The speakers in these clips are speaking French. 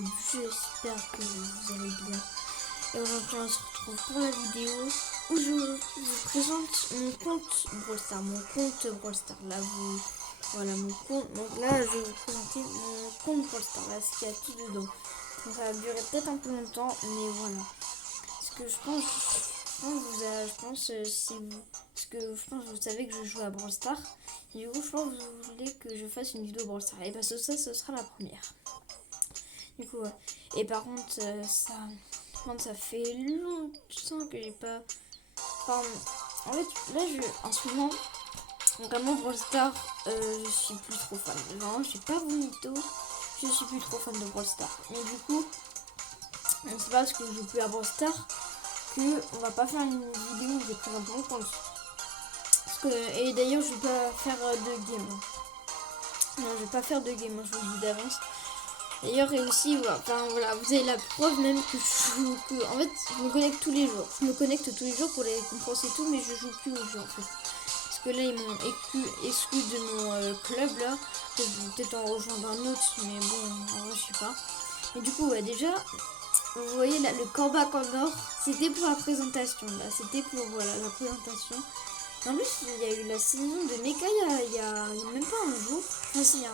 vidéo, j'espère que vous allez bien. Et aujourd'hui on se retrouve pour la vidéo où je vous présente mon compte Brawl Stars. Là, voilà mon compte. Donc là je vais vous présenter mon compte Brawl Stars, là ce qu'il y a tout dedans. Donc ça va durer peut-être un peu longtemps, mais voilà. Parce que je pense que vous savez que je joue à Brawl Stars. Et du coup je pense que vous voulez que je fasse une vidéo Brawl Stars. Et parce que ça ce sera la première. Du coup ouais. Et par contre ça fait longtemps que j'ai pas. Enfin, en fait là en ce moment vraiment Brawl Stars je suis plus trop fan. Vraiment je suis pas bonito. Je suis plus trop fan de Brawl Stars. Mais du coup c'est pas parce que je joue plus à Brawl Stars que on va pas faire une vidéo où je présente mon compte. Et d'ailleurs je vais pas faire de game. Non je vais pas faire de game, je vous le dis d'avance. D'ailleurs et aussi voilà, vous avez la preuve même que en fait je me connecte tous les jours. Je me connecte tous les jours pour les récompenses et tout, mais je joue plus au jeu en fait. Parce que là ils m'ont exclu de mon club là. Peut-être en rejoindre un autre, mais bon en vrai je sais pas. Et du coup ouais, déjà vous voyez là le comeback en or, c'était pour la présentation là, c'était pour voilà la présentation. En plus il y a eu la saison de Mecha il y a même pas un jour. Enfin si, il y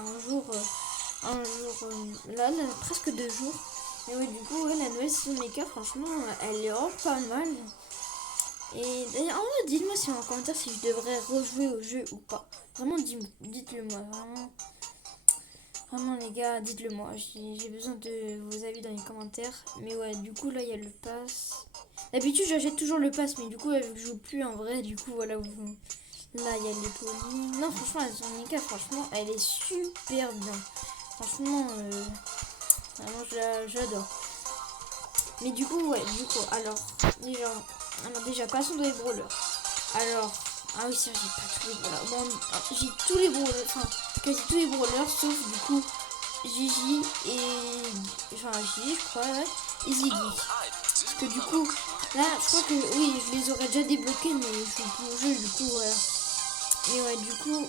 a là presque 2 jours. Et oui du coup ouais, la nouvelle saison de Mecha franchement elle est vraiment pas mal. Et d'ailleurs en vrai dites-moi si en commentaire si je devrais rejouer au jeu ou pas. Vraiment dites-le moi, vraiment les gars, dites-le moi, j'ai besoin de vos avis dans les commentaires. Mais ouais, du coup là il y a le pass. D'habitude j'achète toujours le pass, mais du coup vu que je joue plus en vrai, du coup voilà, là il y a les polis. Non franchement la zone méga, franchement elle est super bien. Franchement vraiment j'adore. Mais du coup alors déjà passons dans les brawlers. Alors ah oui ça j'ai pas tous les brawlers. Bon, j'ai tous les brawlers, enfin quasi tous les brawlers sauf du coup Gigi je crois ouais, et Ziggy. Parce que du coup là je crois que oui je les aurais déjà débloqués, mais je joue plus au jeu du coup voilà. Et ouais du coup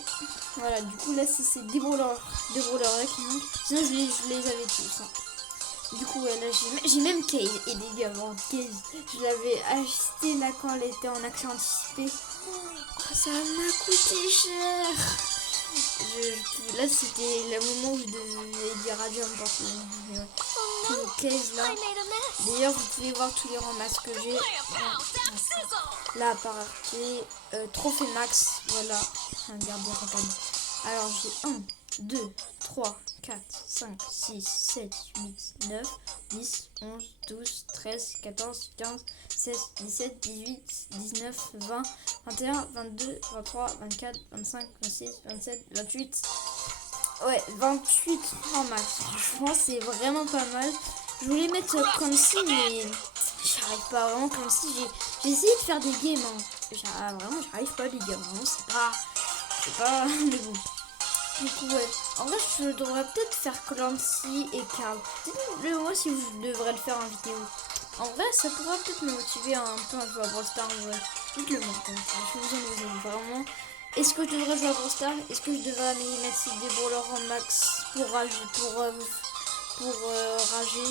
là c'est des brawlers là qui manquent. Sinon je les avais tous hein. Du coup ouais, là j'ai même Case. Et les gars bon, Case je l'avais acheté là quand elle était en accès anticipé. Oh, ça m'a coûté cher. Là c'était le moment où je devais dire adieu à mon portefeuille. Case là. D'ailleurs vous pouvez voir tous les ramasses que j'ai. Là par trophée max. Voilà. Regardez compagnie. Alors j'ai 1, 2, 3, 4, 5, 6, 7, 8, 9, 10, 11, 12, 13, 14, 15, 16, 17, 18, 19, 20, 21, 22, 23, 24, 25, 26, 27, 28. Ouais, 28 en max. Franchement, c'est vraiment pas mal. Je voulais mettre comme si, mais j'arrive pas vraiment comme si. J'ai essayé de faire des games. Hein. Vraiment, j'arrive pas les gars. Vraiment, c'est pas le goût. Du coup, ouais. En vrai, je devrais peut-être faire Clancy et Carl. Dites-le moi si vous devrez le faire en vidéo. En vrai, ça pourrait peut-être me motiver un peu à jouer à Brawl Stars. Ouais. Dites-le moi. Je vous en vraiment. Est-ce que je devrais jouer à Brawl Stars? Est-ce que je devrais mettre des brawlers en max pour rager? Rager.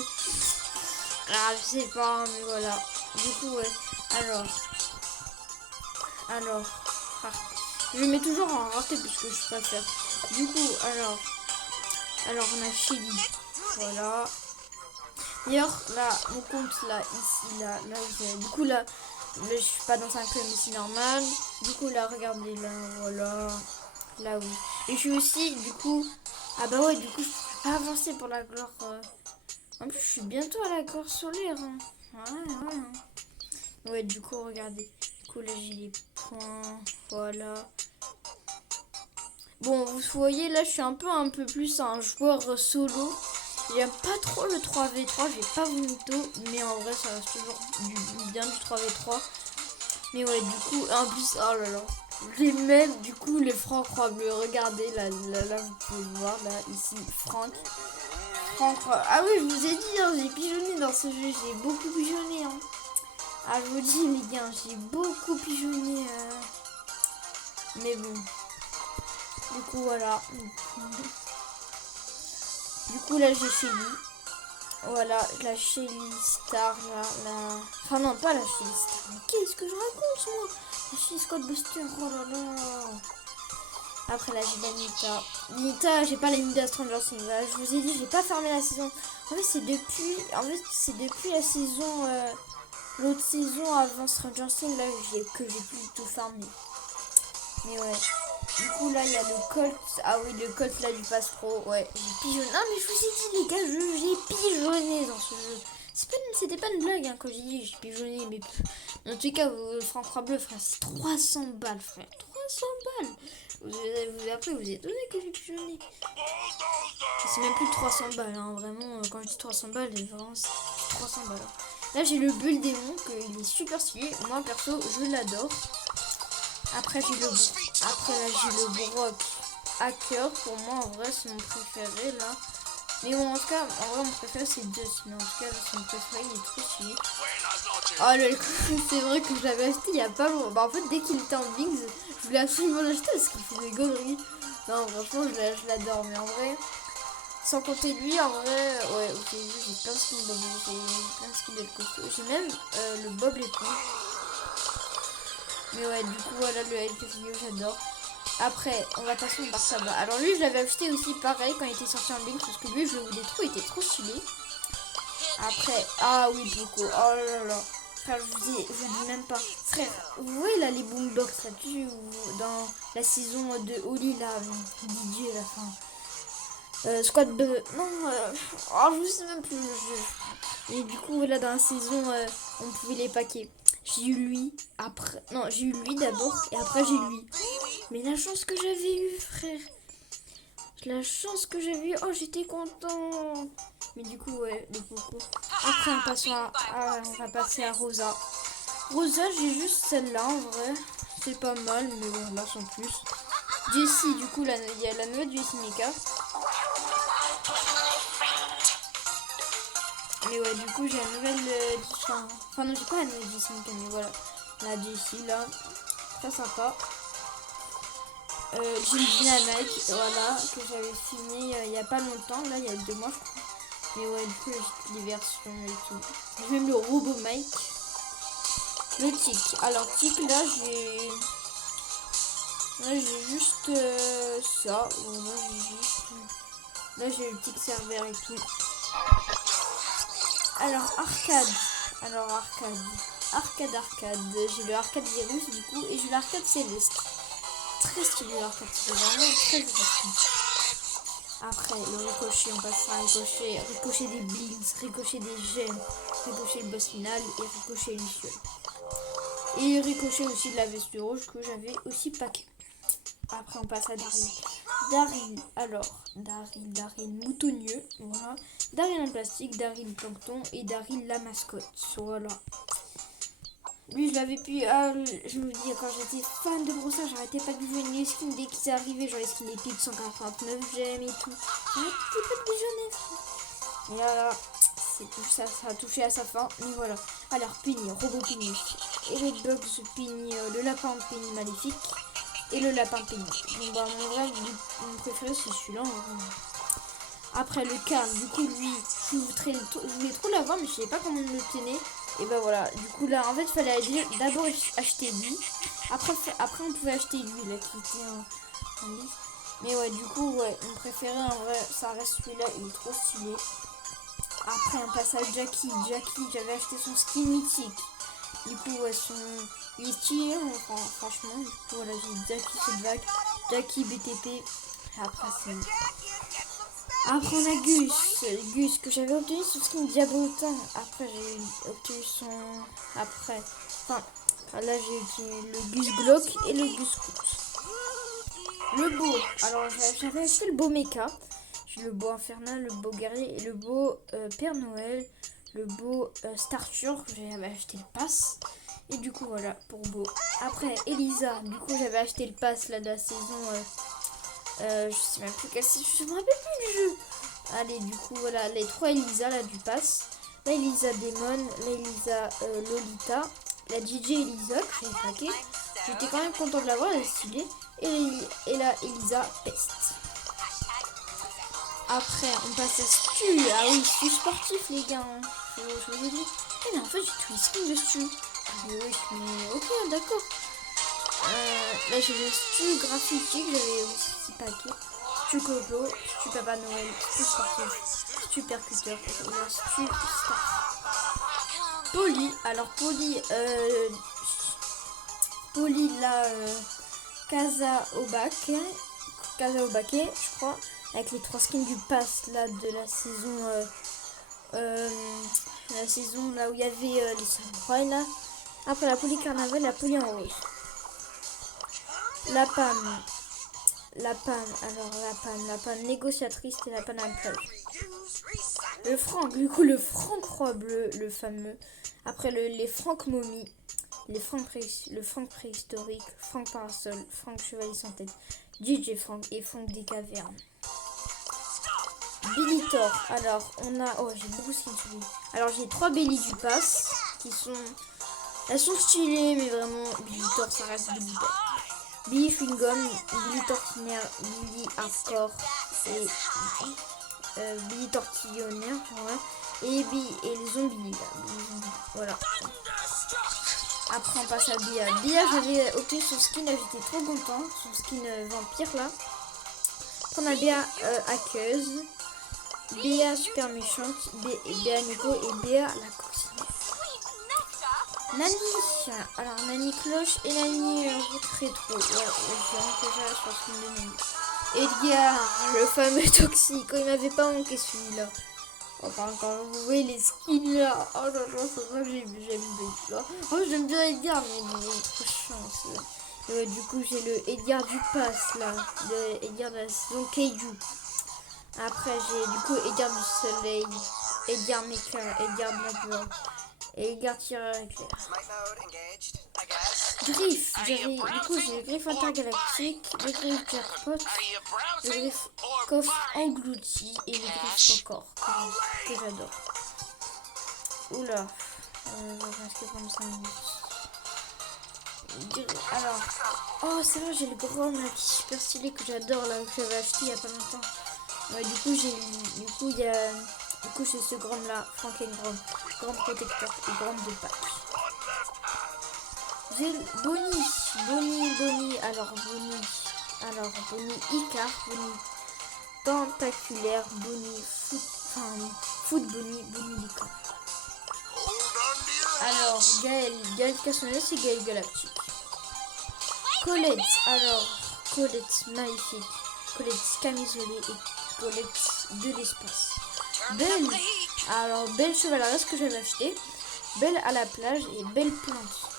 Ah, je sais pas, mais voilà. Du coup, ouais. Alors. Je mets toujours en rareté puisque je préfère. Du coup, alors on a Shelly. Voilà. D'ailleurs, là, mon compte, là, ici, là, du coup, là, je suis pas dans un club, mais c'est normal. Du coup, là, regardez, là, voilà. Là, oui. Et je suis aussi, du coup, ah bah ouais, du coup, je peux pas avancer pour la gloire. En plus, je suis bientôt à la gloire solaire. Hein. Ouais, du coup, regardez. Du coup, là, j'ai les points. Voilà. Bon, vous voyez, là, je suis un peu plus un joueur solo. J'aime pas trop le 3v3, j'ai pas bonito, mais en vrai, ça reste toujours bien du 3v3. Mais ouais, du coup, en plus, oh là là, les mêmes, du coup, les francs croix bleus. Regardez, là, vous pouvez le voir, là, ici, Franck. Ah oui, je vous ai dit, hein, j'ai pigeonné dans ce jeu, j'ai beaucoup pigeonné. Hein. Ah, je vous dis, les gars, j'ai beaucoup pigeonné. Mais bon. Du coup, voilà. Du coup, là, j'ai Shelly. Voilà, la Shelly Star, enfin non, pas la Shelly Star, mais qu'est-ce que je raconte moi? La Shelly Scott Buster, oh là là. Après là j'ai la Nita. Nita, j'ai pas la Nita Stranger Things. Voilà, je vous ai dit, j'ai pas fermé la saison. En fait c'est depuis la saison, l'autre saison avant Stranger Things là que j'ai plus du tout fermé. Mais ouais. Du coup là il y a le Colt. Ah oui le Colt là du Pass Pro. Ouais j'ai pigeonné. Non mais je vous ai dit les gars j'ai pigeonné dans ce jeu. C'était pas une blague hein, quand j'ai dit j'ai pigeonné. Mais dans tous les cas vous Franck 3 bleu frère c'est 300 balles frère. 300 balles. Après vous êtes étonné que j'ai pigeonné. C'est même plus de 300 balles hein. Vraiment quand je dis 300 balles vraiment c'est 300 balles. Là j'ai le Bull Démon il est super stylé. Moi perso je l'adore. Après j'ai le Brock Hacker. Pour moi en vrai c'est mon préféré là. Mais bon en tout cas en vrai mon préféré c'est Dust. Mais en tout cas c'est mon préféré, il est trop stylé. Oh c'est vrai que je l'avais acheté il y a pas longtemps. Bah en fait dès qu'il était en Bings je voulais absolument l'acheter parce qu'il fait des gauleries. Non franchement je l'adore mais en vrai sans compter lui en vrai ouais ok j'ai plein de skins Bob, j'ai plein de skins de costaud. J'ai même le Bob l'éponge. Mais ouais, du coup, voilà le LPFIO, j'adore. Après, on va passer au Barça. Alors lui, je l'avais acheté aussi pareil quand il était sorti en Bing, parce que lui, je le voulais trop, il était trop stylé. Après, ah oui, Poco, oh là là. Frère, je vous dis même pas. Frère, vous voyez là les boombox là-dessus, dans la saison de Oli, là, DJ, la fin. Squad de... Non, oh, je sais même plus le jeu. Et du coup, là, dans la saison, on pouvait les paquer. J'ai eu lui, après... Non, j'ai eu lui d'abord, et après j'ai lui. Mais la chance que j'avais eu, frère. La chance que j'avais eu. Oh, j'étais content. Mais du coup, ouais, le Poco. Après, on va passer à Rosa. Rosa, j'ai juste celle-là, en vrai. C'est pas mal, mais bon, là, sans plus. Jessie, du coup, il y a la nouvelle Jessie Mecha. Mais ouais, du coup, j'ai la nouvelle... Enfin, non, j'ai pas la nouvelle Jessie Mecha, mais voilà. La Jessie, là. Très sympa. J'ai une Dynamite, voilà, que j'avais fini il y a pas longtemps, là, il y a 2 mois, je crois. Mais ouais, du coup, j'ai toutes les versions et tout. J'ai même le Robot Mike. Le Tic. Alors, Tic, là, j'ai... Là, j'ai juste ça. Voilà, là, j'ai le Tic serveur et tout. Alors, arcade. Arcade. J'ai le arcade virus, du coup, et j'ai l'arcade céleste. Très stylé l'arcade, c'est vraiment très stylé. Après, le ricochet, on passe à ricochet des blings, ricochet des gemmes, ricochet le boss final et ricochet Luciole. Et ricochet aussi de la veste rouge que j'avais aussi paqué. Après, on passe à Daryl. Daryl moutonnieux, voilà. Daryl en plastique, Daryl plancton et Daryl la mascotte, voilà. Lui, je l'avais pu. Je me dis, quand j'étais fan de brossage, j'arrêtais pas de jouer les skins dès qu'ils arrivaient. Genre les skins épiques 149 gemmes et tout. J'arrêtais pas de déjeuner. Et là, ça a touché à sa fin. Mais voilà. Alors, Penny, Robot Penny. Et les Bugs Penny, le lapin Penny maléfique. Et le lapin Penny. Donc, bah, mon préféré, c'est celui-là. Après, le Carl, du coup, lui, je voulais trop l'avoir, mais je savais pas comment le tenir. Et bah voilà, du coup là en fait il fallait d'abord acheter lui. Après on pouvait acheter lui là qui était en liste. Mais ouais du coup ouais, mon préféré en vrai ça reste celui-là, il est trop stylé. Après on passe à Jackie, j'avais acheté son skin mythique. Du coup ouais il est stylé franchement. Du coup voilà j'ai Jackie cette vague, Jackie BTP. Après on a Gus que j'avais obtenu son skin diabotin. Après j'ai obtenu son... Enfin là j'ai obtenu le Gus Glock et le Gus Cook. Le beau, alors j'avais acheté le beau mecha. J'ai le beau infernal, le beau guerrier et le beau Père Noël. Le beau Starture que j'avais acheté le pass. Et du coup voilà pour beau. Après Elisa, du coup j'avais acheté le pass là de la saison... je sais même plus je me rappelle plus du jeu. Allez, du coup, voilà, les 3 Elisa là du pass. La Elisa Demon, la Elisa Lolita, la DJ Elisa que j'ai paqué. J'étais quand même content de l'avoir, elle est stylée. Et la Elisa Pest. Après, on passe à Stu. Ah oui, Stu sportif, les gars. Hein. Je vous ai dit. Eh, mais en fait, j'ai tous les skins de Stu. Mais oui, mais ok, d'accord. Là, j'ai le Stu graphique. J'avais aussi 6 paquets. Stu Colo, Stu Papa Noël, Stu sportif, Stu percuteur, et là, Stu star. Polly. Alors, Polly, là, Casa Obake, je crois. Avec les 3 skins du pass là de la saison là où il y avait les samouraïs là. Après la Polly Carnaval, la Polly en rose. La Pam, la Pam négociatrice et la Pam à la plage. Le Franck, du coup le Franck Roi Bleu, le fameux. Après les Franck Momie, le Franck préhistorique, Franck Parasol, Franck Chevalier sans tête, DJ Franck et Franck des cavernes. Billy Thor. Alors on a, j'ai beaucoup de skins sur lui. Alors j'ai 3 Belly du pass qui sont, elles sont stylées mais vraiment Billy Thor ça reste Billy Thor. Billy Chewing-Gum, Billy Tortillonnaire, Billy Hardcore et Billy Tortillonnaire et les zombies là. Voilà. Après on passe à Bia. Bia, j'avais opté son skin, là j'étais trop content. Son skin vampire là. Après on a Bia hackeuse, Bia super méchante, Bia Nico et Bia la coccinelle. Nani. Alors Nani cloche et Nani rétro. Ouais, j'ai déjà sur le skin de Nani. Edgar, le fameux toxique. Il m'avait pas manqué celui-là. Enfin, quand vous voyez les skins là, oh là là, c'est vrai que j'aime bien. Oh, j'aime bien Edgar, mais il est trop chiant. Ouais, du coup, j'ai le Edgar du pass là, le Edgar de la saison Keiju. Après, j'ai du coup Edgar du soleil, Edgar Mecha, Edgar Blackbird, et Edgar tireur éclair. Griff, du coup, j'ai le Griff intergalactique, le Griff jackpot, le Griff coffre englouti et le Griff record, que j'adore. Oula, je vais rester pendant 5 minutes. Alors, oh c'est vrai, j'ai le Grom là qui est super stylé que j'adore là, que j'avais acheté il y a pas longtemps. Ouais, du coup j'ai ce Grom là, Franken Grom protecteur et Grom de pack. J'ai Bonnie, alors Bonnie Icar, Bonnie tentaculaire, Bonnie foot Bonnie Licorne. Alors Gaël Cassonès et Gaël Galactique. Colette, alors Colette maléfique, Colette camisolée et Colette de l'espace. Belle, alors Belle chevaleresse que j'avais acheté, Belle à la plage et Belle plante.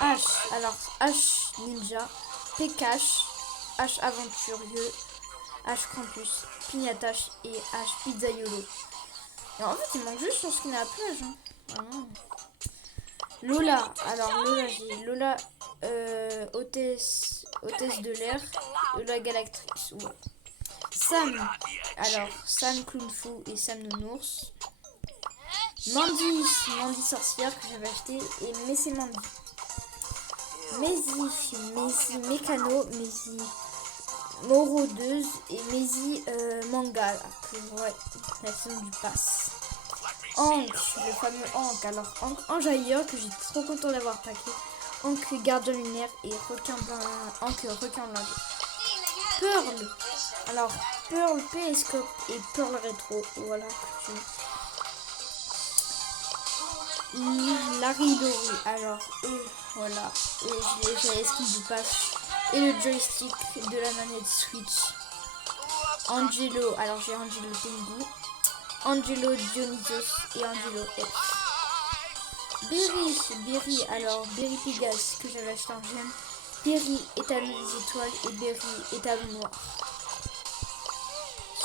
H, alors H ninja, Pekash, H aventurieux, H campus, Pignatache et H pizzaiolo. Et en fait il manque juste son skin à la plage. Hein. Vraiment. Lola, alors j'ai Lola hôtesse de l'air, Lola galactrice. Ouais. Sam, alors Sam clown fou et Sam nounours. Mandy sorcière que j'avais acheté et Messi Mandy. Messi mécano, Messi moraudeuse et Messi manga là, ouais, la saison du pass. Hank, le fameux Hank, alors Hank ailleurs que j'étais trop content d'avoir paqué. Hank gardien lunaire et Hank requin blindé. Pearl, alors Pearl Periscope et Pearl rétro, voilà. Larry Dory, alors voilà, j'ai les skins du pass et le joystick de la manette Switch. Angelo, alors j'ai Angelo Tengu, Angelo Dionysos et Angelo F. Berry, alors Berry Pegasus que j'avais acheté en jeune, Berry étalon des étoiles et Berry étalon noir.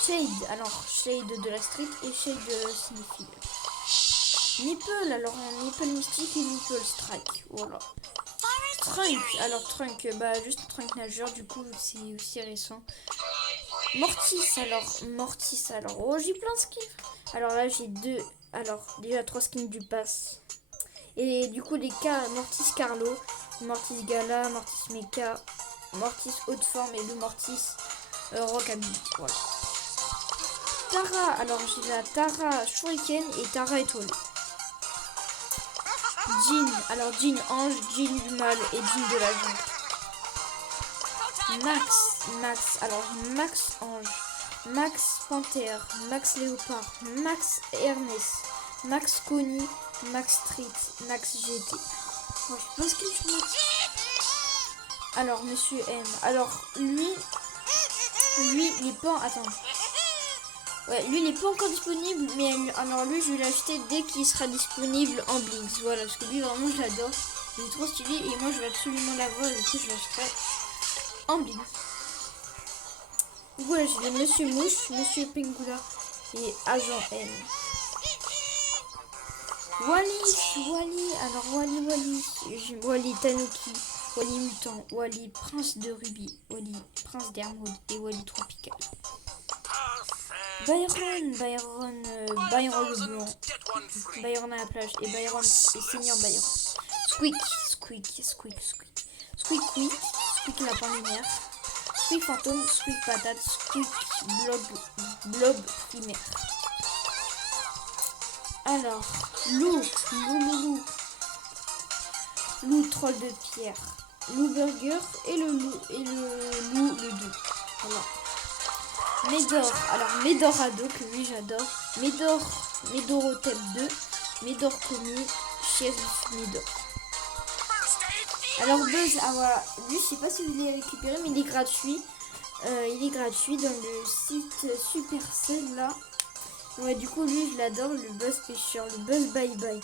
Shade, alors Shade de la street et Shade de Cinéphile. Nipple, alors Nipple mystique et Nipple strike, voilà. Trunk, alors Trunk, juste Trunk nageur, du coup c'est aussi récent. Mortis, oh j'ai plein de skins. Alors là j'ai déjà 3 skins du pass. Et du coup les cas, Mortis Carlo, Mortis Gala, Mortis Mecha, Mortis haute forme et le Mortis Rockabilly, voilà. Tara. Alors j'ai la Tara Shuriken et Tara étoile. Jean. Alors Jean ange, Jean du mal et Jean de la jungle. Max. Alors j'ai Max ange, Max panthère, Max léopard, Max Ernest, Max Connie, Max Street, Max GT. Oh, je pense qu'il est Max. Alors Monsieur M. Alors lui il est pas. Attends. Ouais, lui il est pas encore disponible, mais alors lui je vais l'acheter dès qu'il sera disponible en Blinks. Voilà, parce que lui vraiment je l'adore. Il est trop stylé et moi je vais absolument l'avoir et du coup je l'achèterai en Blinks. Voilà, j'ai le Monsieur Mouche, Monsieur Pengula et Agent M. Wally, alors Wally, j'ai Wally Tanuki, Wally Mutant, Wally Prince de Ruby, Wally Prince d'Emeraude et Wally Tropical. Byron le blanc, Byron à la plage et Byron et Seigneur Byron. Squeak lapin lumière, Squeak fantôme, Squeak patate, Squeak blob primaire. Alors, Lou troll de pierre, Lou burger et le loup le doux. Voilà. Médor, alors Médorado que lui j'adore, Médorotep 2, Médor Commis, Sheriff Médor. Alors Buzz, ah voilà, lui je sais pas si vous l'avez récupéré mais il est gratuit. Dans le site Supercell là. Ouais, du coup lui je l'adore, le Buzz pêcheur, le Buzz Bye Bye,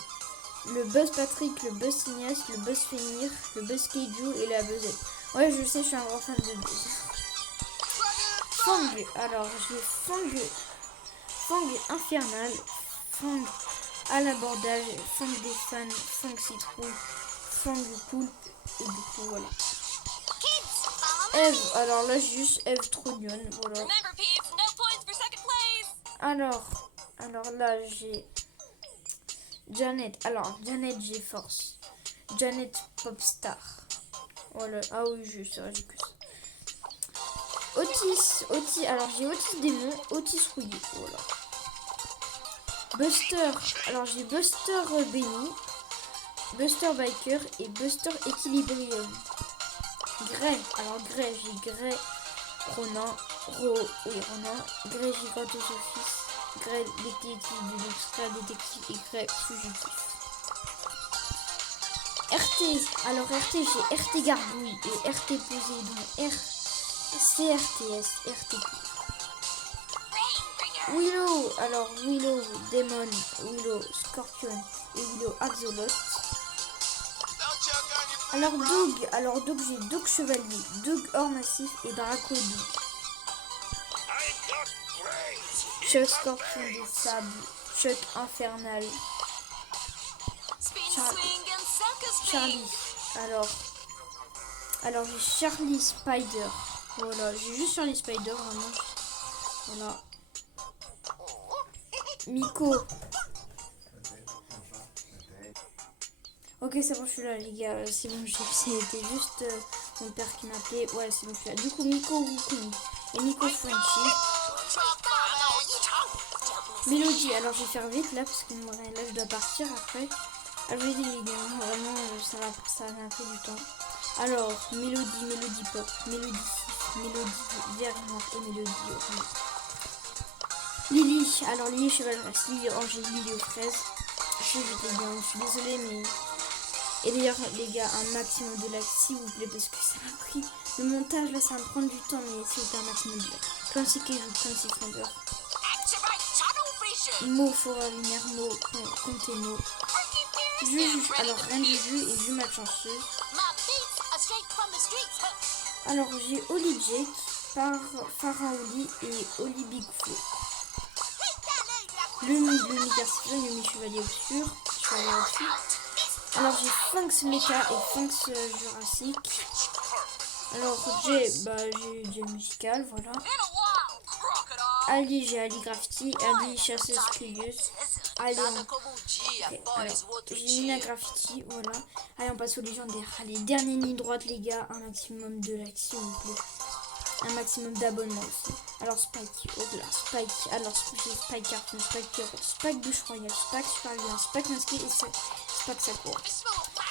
le Buzz Patrick, le Buzz Ignace, le Buzz Fenir, le Buzz Keiju et la Buzzette. Ouais je sais, je suis un grand fan de Buzz. Fang, alors j'ai Fang infernal, Fang à l'abordage, Fang des fans, Fang citron, Fang poulpe et du coup voilà. Eve, alors là j'ai juste Eve Tronion, voilà. Alors là j'ai Janet, alors Janet GeForce, Janet Popstar, voilà, ah oui c'est vrai j'ai que ça. Otis, alors j'ai Otis démon, Otis rouillé, voilà. Buster, alors j'ai Buster Benny, Buster Biker et Buster Equilibrium. Grey, alors Grey, j'ai Grey Ronin, Grey Gigantosophice, Grey Détective de l'Extra Détective et Grey Fugitif. RT, alors RT j'ai RT Gargouille et RT Poséidon, CRTS, RTP. Willow, alors Willow Demon, Willow Scorpion et Willow Axolot. Alors Doug j'ai Doug Chevalier, Doug Or Massif et Draco Doug. Chuck Scorpion des Sables, Chuck Infernal. Charlie, alors j'ai Charlie Spider. Voilà, j'ai juste Charlie Spider vraiment. Voilà. Miko. Ok, c'est bon, je suis là, les gars. C'est bon, c'était juste mon père qui m'appelait. Ouais, c'est bon, je suis là. Du coup, Miko Wukumi et Miko Frenchy. Mélodie, alors je vais faire vite là parce que là je dois partir après. Alors, je vais dire les gars, vraiment, ça m'a pris du temps. Alors, Mélodie pop, Mélodie 6, Mélodie vert noir et Mélodie rouge. Lily, alors Lily chevaleresse, Lily orange, Lily aux fraises. Je suis désolée mais... Et d'ailleurs les gars, un maximum de likes s'il vous plaît parce que ça m'a pris... Le montage là ça va me prendre du temps mais s'il vous plaît un maximum de likes. Clancy Keiju, Clancy Fonder. Mo Forêt Lumière, Mo Comté Mo. Juju, alors Reine du Jus et Jus Malchanceuse. Alors j'ai Oli Jake, Pharaoli et Oli Bigfoot. Le Mi Garcifleur, le Mi Chevalier Obscur, Alors j'ai Funks Mecha et Funks Jurassic. Alors j'ai Jay Musical, voilà. Ali, j'ai Ali Graffiti, Ali Chasseuse Curieuse. Allez, j'ai Nina Graffiti, voilà. Allez, on passe aux légendaires. Allez, dernière ligne droite, les gars, un maximum de likes, s'il vous plaît. un maximum d'abonnements aussi. Alors Spike, au-delà, Spike, alors j'ai Spike Cartoon, Spike Hero, Spike Douche Royale, Spike Super Villain, Spike Masqué et Spike Sakura.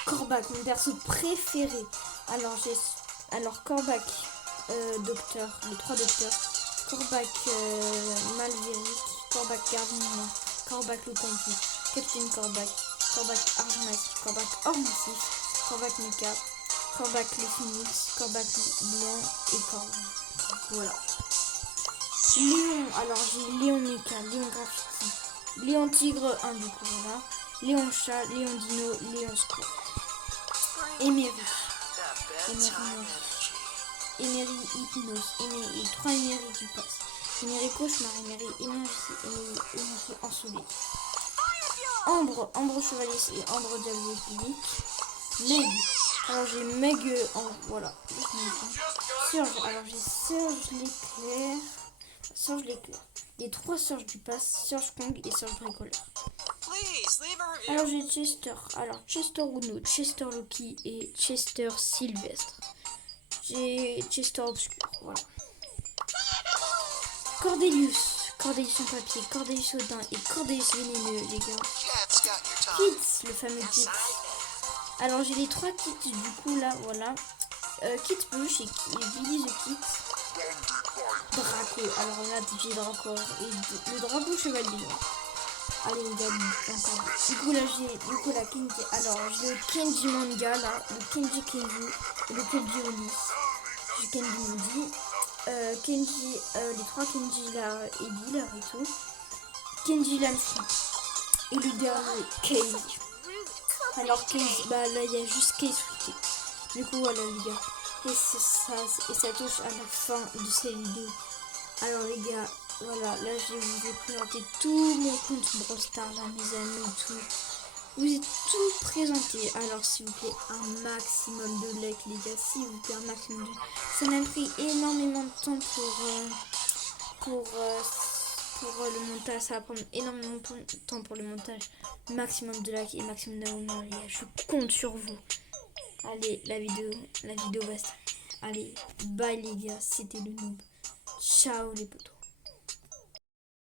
Corbac, mon perso préféré. Alors j'ai Corbac, Docteur, les 3 docteurs. Corbac Malvérique, Corbac Gardien, Corbac Lotanki, Captain Corbac, Corbac Argent Massif, Corbac Hors Massif, Corbac Mecha, Corbac le Phoenix, Corbac Blanc et Corbac. Voilà. Léon, alors j'ai Léon Mecha, Léon Graffiti, Léon Tigre 1 du coup, voilà. Léon Chat, Léon Dino, Léon Squaw. Emery. Emery Hypnose, Emery 3 Emery qui passe. Emery Cauchemar, Emery Énergie Ensoleillé. Ambre Chevalier et Ambre Diabolique. Meg. Alors j'ai Meg voilà. Surge, alors j'ai Surge l'éclair. Les 3 Surge du pass, Surge Kong et Surge Bricoleur. Alors j'ai Chester. Alors Chester Uno, Chester Loki et Chester Sylvestre. J'ai Chester Obscur, voilà. Cordelius en papier, Cordelius Odin et Cordelius Vénéneux, les gars. Kits, le fameux Kits. Alors j'ai les 3 Kits du coup là, voilà. Kit Peluche et Billy the Kit. Draco, alors là j'ai Draco et le Draco Chevalier. Allez les gars, encore. Du coup là j'ai la Kenji. Alors j'ai le Kenji Manga là, le Kenji Kenji et le Kenji Oli. J'ai Kenji Moody. Kenji, les 3 Kenji là et Bill et tout. Kenji Lamfou. Et le dernier, Case. Alors Case, bah là il y a juste Case frité. Du coup voilà les gars. Et c'est ça, et ça touche à la fin de cette vidéo. Alors les gars, voilà, là je vous ai présenté tout mon compte Brawl Stars, là mes amis et tout. Vous êtes tout présenté. Alors s'il vous plaît, un maximum de likes les gars, s'il vous plaît, un maximum de likes. Ça m'a pris énormément de temps pour le montage. Ça va prendre énormément de temps pour le montage. Maximum de likes et maximum d'abonnements les gars. Je compte sur vous. Allez, la vidéo va se... Allez, bye les gars, c'était le noob. Ciao les potos.